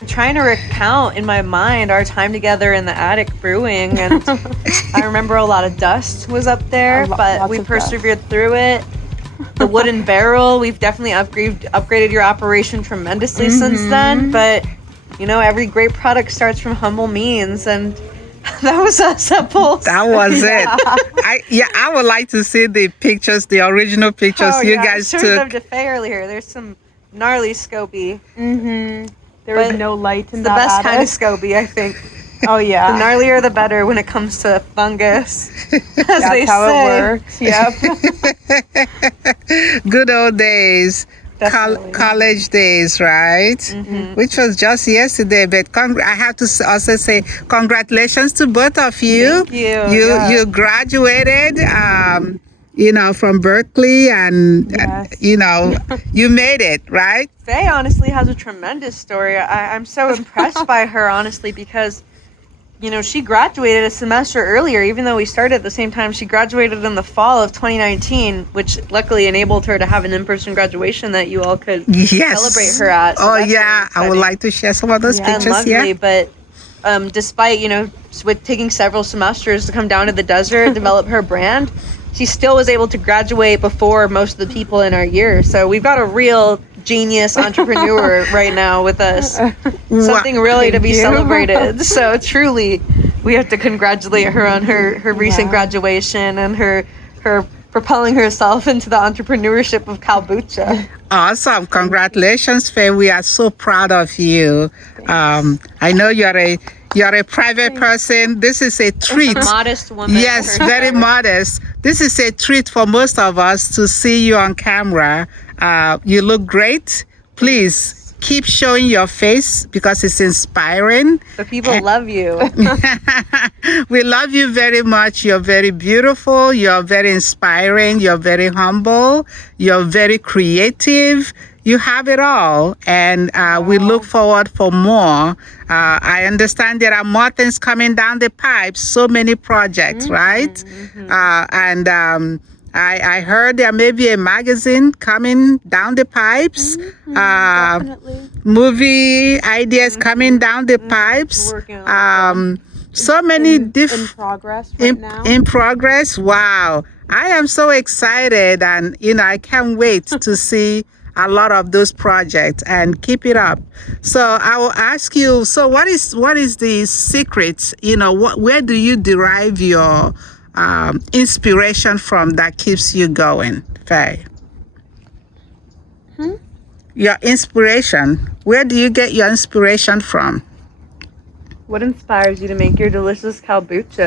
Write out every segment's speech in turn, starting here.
I'm trying to recount in my mind our time together in the attic brewing, and I remember a lot of dust was up there, but we persevered through it. The wooden barrel, we've definitely upgraded your operation tremendously since then, but you know, every great product starts from humble means, and that was us at Pulse. That was it. I would like to see the pictures, the original pictures you guys I took. showed them to Faye earlier. There's some gnarly Scopy. There was no light in the that best attic. kind of Scopy, I think. Oh yeah. The gnarlier the better when it comes to fungus. As That's they how say. it works. Yep. Good old days. Definitely. College days, right? Which was just yesterday. But I have to also say congratulations to both of you. Thank you. You graduated, from Berkeley, and Yes. you made it, right? Faye honestly has a tremendous story. I'm so impressed by her, honestly, because, you know, she graduated a semester earlier, even though we started at the same time. She graduated in the fall of 2019, which luckily enabled her to have an in-person graduation that you all could celebrate her at. So that's really I would exciting. like to share some of those And pictures lovely, here. but despite, you know, with taking several semesters to come down to the desert, develop her brand, she still was able to graduate before most of the people in our year. So we've got a real genius entrepreneur right now with us. Something really to be Thank you. celebrated. So truly, we have to congratulate her on her recent graduation and her propelling herself into the entrepreneurship of kombucha. Awesome. Congratulations, Faye. We are so proud of you. I know you're a private person. This is a treat. Modest woman. Yes, very modest. This is a treat for most of us to see you on camera. You look great. Please keep showing your face because it's inspiring. The people love you. We love you very much. You're very beautiful. You're very inspiring. You're very humble. You're very creative. You have it all. And we look forward for more. I understand there are more things coming down the pipe. So many projects, right? I heard there may be a magazine coming down the pipes. Definitely. Movie ideas coming down the pipes. Working on So many in progress right now. in progress. Wow. I am so excited, and I can't wait to see a lot of those projects, and keep it up. So I will ask you, so what is the secret? Where do you derive your inspiration from that keeps you going, Faye? Your inspiration. Where do you get your inspiration from? What inspires you to make your delicious kombucha?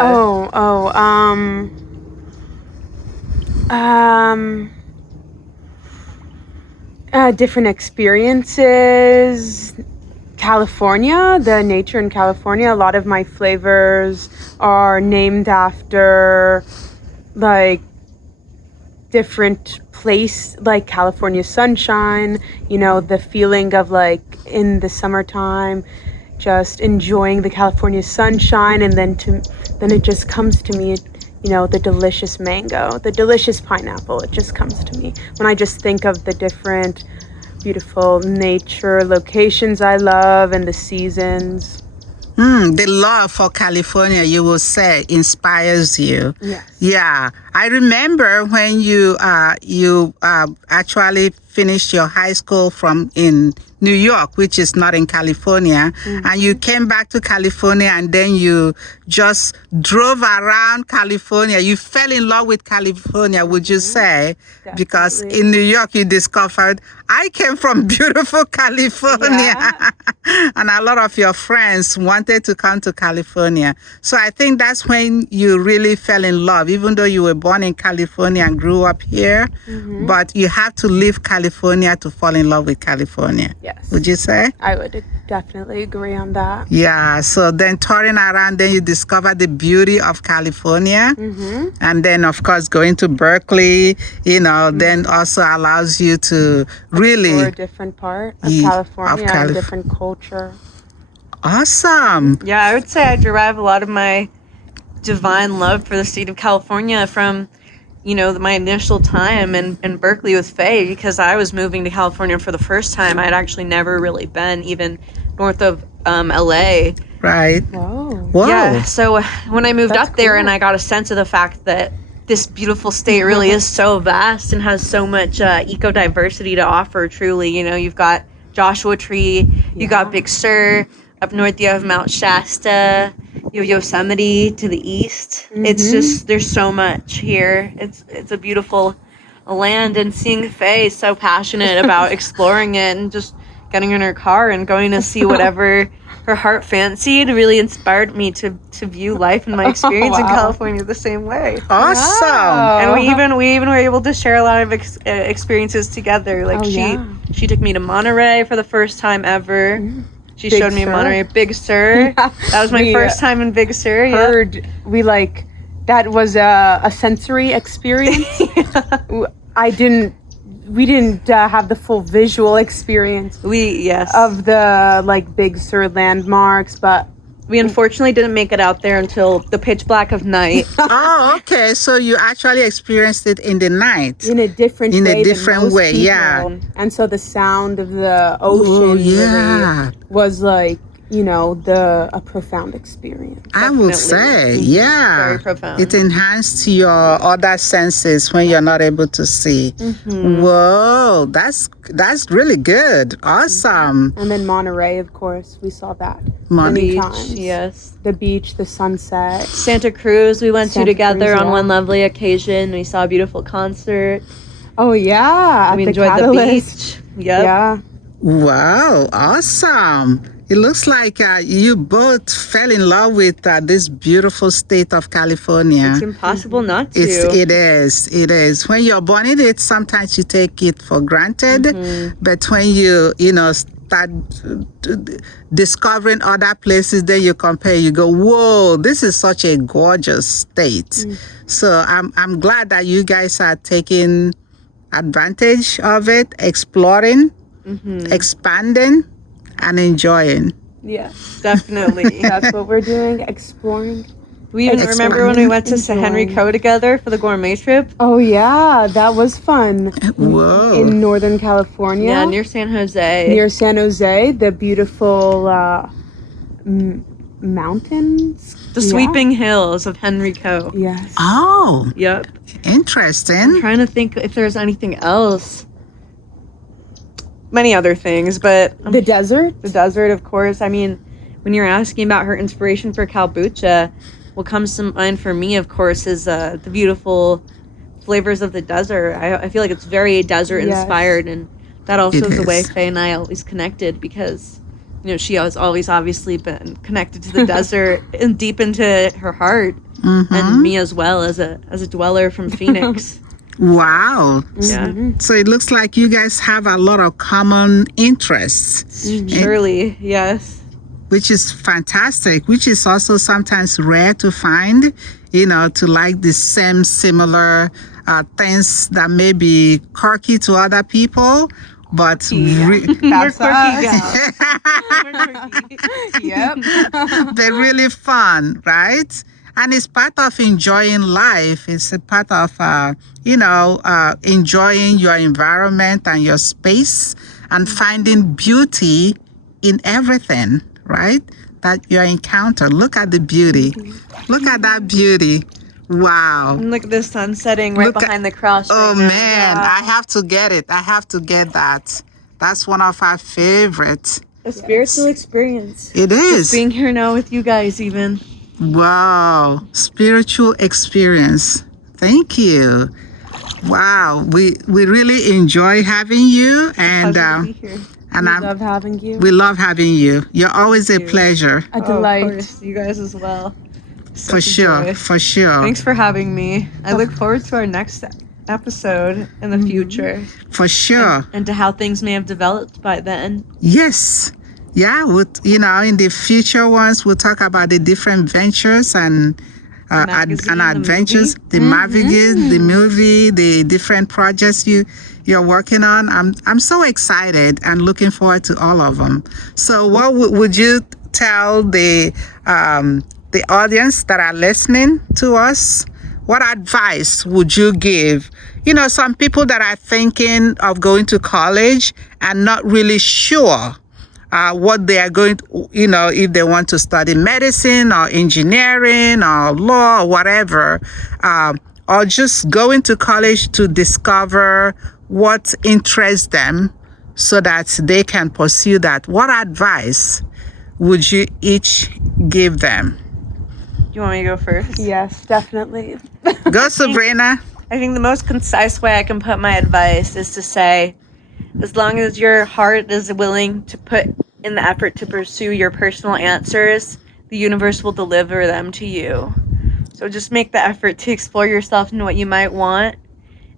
Different experiences. California, the nature in California. A lot of my flavors are named after like different place, like California sunshine, the feeling of like in the summertime, just enjoying the California sunshine, and then it just comes to me, the delicious mango, the delicious pineapple. It just comes to me when I just think of the different beautiful nature locations I love and the seasons. The love for California, you will say, inspires you. Yes. Yeah, I remember when you actually finished your high school in New York, which is not in California, and you came back to California, and then you just drove around California. You fell in love with California, would you say? Definitely. Because in New York, you discovered, I came from beautiful California. Yeah. And a lot of your friends wanted to come to California. So I think that's when you really fell in love, even though you were born in California and grew up here. But you have to leave California to fall in love with California. Yes. Would you say? I would definitely agree on that. Yeah. So then touring around, then you discover the beauty of California. And then, of course, going to Berkeley, then also allows you to really Explore a different part of California, and a different culture. Awesome. Yeah, I would say I derive a lot of my divine love for the state of California from, my initial time in Berkeley with Faye, because I was moving to California for the first time. I'd actually never really been even north of LA. Right. Whoa. Whoa. Yeah, so when I moved That's up there and cool. I got a sense of the fact that this beautiful state really is so vast and has so much eco-diversity to offer, truly. You know, you've got Joshua Tree, you got Big Sur, up north you have Mount Shasta, you have Yosemite to the east. It's just, there's so much here. It's a beautiful land, and seeing Faye so passionate about exploring it and just getting in her car and going to see whatever her heart fancied really inspired me to view life and my experience in Wow. California the same way. Awesome. And we even were able to share a lot of experiences together. Like she took me to Monterey for the first time ever. She Big showed me Sur. Monterey, Big Sur. Yeah. That was my We, first time in Big Sur. Yeah. Heard we like that was a sensory experience. We didn't have the full visual experience Yes. of the like Big Sur landmarks, but We unfortunately didn't make it out there until the pitch black of night. Oh, okay. So you actually experienced it in the night. in a different In a way different than most way, people. yeah. And so the sound of the ocean Oh, yeah. really was like, you know, a profound experience. I would Definitely. say, yeah. Very profound. It enhanced your other senses when you're not able to see. Whoa, that's really good. Awesome. And then Monterey, of course, we saw that Mon- many Beach, times. yes. The beach, the sunset. Santa Cruz, we went Santa to together Cruz, on yeah. one lovely occasion. We saw a beautiful concert. Oh yeah, at We the enjoyed Catalyst. the beach. Yep. Yeah. Wow, awesome. It looks like you both fell in love with this beautiful state of California. It's impossible not to. It is. When you're born in it, sometimes you take it for granted. But when you start discovering other places, then you compare, you go, whoa, this is such a gorgeous state. So I'm glad that you guys are taking advantage of it, exploring, expanding, and enjoying. Yeah, definitely. That's what we're doing, exploring. We even remember when we went to Henry Enjoying. Co together for the gourmet trip. Oh yeah, that was fun. Whoa. In Northern California. Yeah, near San Jose. near San Jose, the beautiful mountains. the sweeping hills of Henry Co. Yes. Oh, Yep. interesting. Trying to think if there's anything else. Many other things, but The desert. the desert, of course. I mean, when you're asking about her inspiration for kombucha, what comes to mind for me, of course, is the beautiful flavors of the desert. I feel like it's very desert inspired, and that also It is the way is. Faye and I always connected, because she has always obviously been connected to the desert and deep into her heart, and me as well as a dweller from Phoenix. Wow. Yeah, So it looks like you guys have a lot of common interests, surely, yes. which is fantastic, which is also sometimes rare to find, to like the same similar things that may be quirky to other people, but That's Quirky us. gal. Yep. they're really fun, right? And it's part of enjoying life. It's a part of, enjoying your environment and your space and finding beauty in everything, right? That you encounter. Look at the beauty. Look at that beauty. Wow. And look at the sun setting right Look at- behind the cross. Oh, right now. man. I have to get it. I have to get that. That's one of our favorites. A spiritual experience. It is. Being here now with you guys, even. Wow, spiritual experience. Thank you. Wow, we really enjoy having you, and Pleasure to be here. and We love having you. we love having you. You're always a pleasure, A Oh, of delight. course, you guys as well. for Such a sure, joy. for sure, Thanks for having me. I look forward to our next episode in the future, for sure. and to how things may have developed by then. Yes. Yeah, in the future ones, we'll talk about the different ventures and magazine, and the adventures, the magazine, the movie, the different projects you're working on. I'm so excited and looking forward to all of them. So, what would you tell the audience that are listening to us? What advice would you give? Some people that are thinking of going to college and not really sure what they are going to, if they want to study medicine or engineering or law or whatever, or just going to college to discover what interests them so that they can pursue that. What advice would you each give them? You want me to go first? Yes, definitely. Go, Sabrina. I think the most concise way I can put my advice is to say, as long as your heart is willing to put in the effort to pursue your personal answers, the universe will deliver them to you. So just make the effort to explore yourself and what you might want,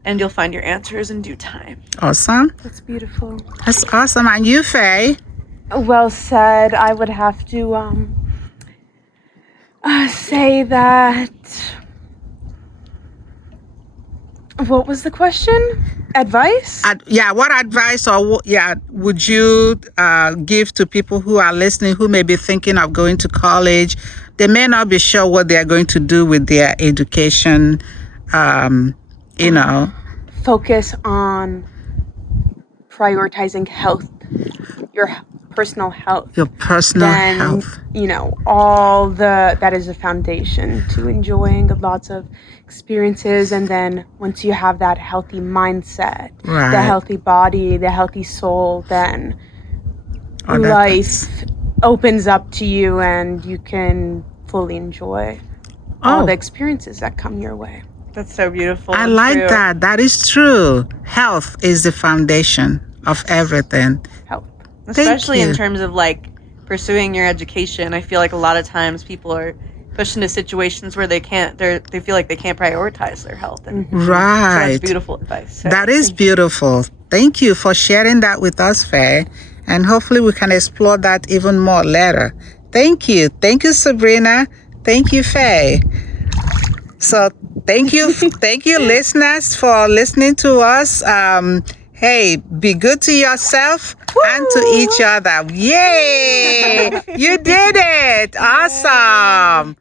and you'll find your answers in due time. Awesome. That's beautiful. That's awesome. And you, Faye? Well said. I would have to say that. What was the question? Advice? What advice would you give to people who are listening, who may be thinking of going to college? They may not be sure what they are going to do with their education, Focus on prioritizing health, your personal health. Your personal health. All that is a foundation to enjoying lots of experiences. And then once you have that healthy mindset, right, the healthy body, the healthy soul, then life opens up to you and you can fully enjoy all the experiences that come your way. That's so beautiful. I like that. That is true. Health is the foundation of everything. Health. Especially in terms of pursuing your education. I feel like a lot of times people are pushed into situations where they feel like they can't prioritize their health. And right. So that's beautiful advice. So that is beautiful. Thank you for sharing that with us, Faye. And hopefully we can explore that even more later. Thank you. Thank you, Sabrina. Thank you, Faye. So thank you, listeners, for listening to us. Hey, be good to yourself and to each other. Yay! You did it. Awesome.